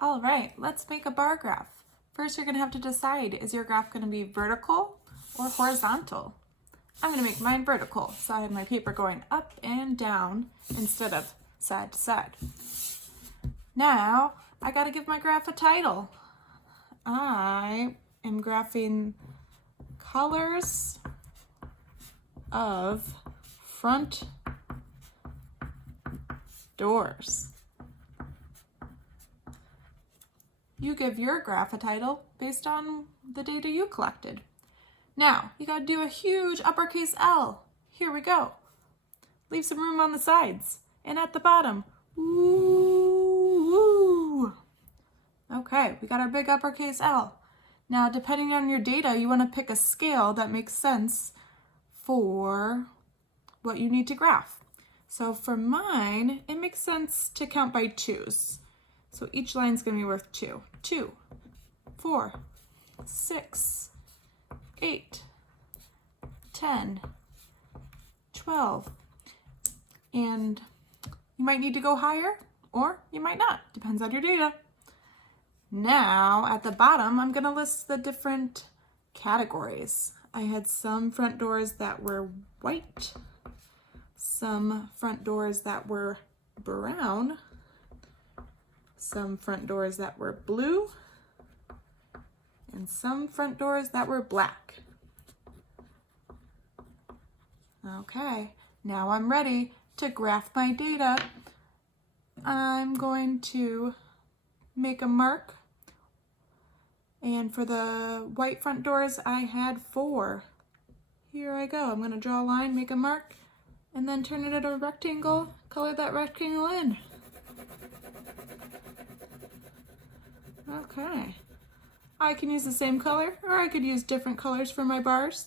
All right, let's make a bar graph. First, you're gonna have to decide, is your graph gonna be vertical or horizontal? I'm gonna make mine vertical, so I have my paper going up and down instead of side to side. Now, I gotta give my graph a title. I am graphing colors of front doors. You give your graph a title based on the data you collected. Now, you gotta do a huge uppercase L. Here we go. Leave some room on the sides. And at the bottom, ooh. Okay, we got our big uppercase L. Now, depending on your data, you wanna pick a scale that makes sense for what you need to graph. So for mine, it makes sense to count by twos. So each line is going to be worth 2. 2, 4, 6, 8, 10, 12. And you might need to go higher or you might not. Depends on your data. Now at the bottom, I'm going to list the different categories. I had some front doors that were white, some front doors that were brown, some front doors that were blue, and some front doors that were black. Okay, now I'm ready to graph my data. I'm going to make a mark, and for the white front doors I had 4. Here I go. I'm going to draw a line, make a mark, and then turn it into a rectangle, color that rectangle in. Okay, I can use the same color or I could use different colors for my bars.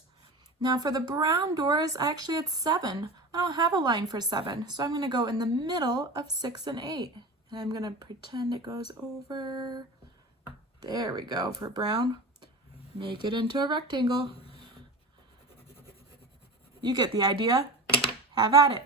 Now for the brown doors, I actually had 7. I don't have a line for 7, so I'm going to go in the middle of 6 and 8. And I'm going to pretend it goes over. There we go for brown. Make it into a rectangle. You get the idea. Have at it.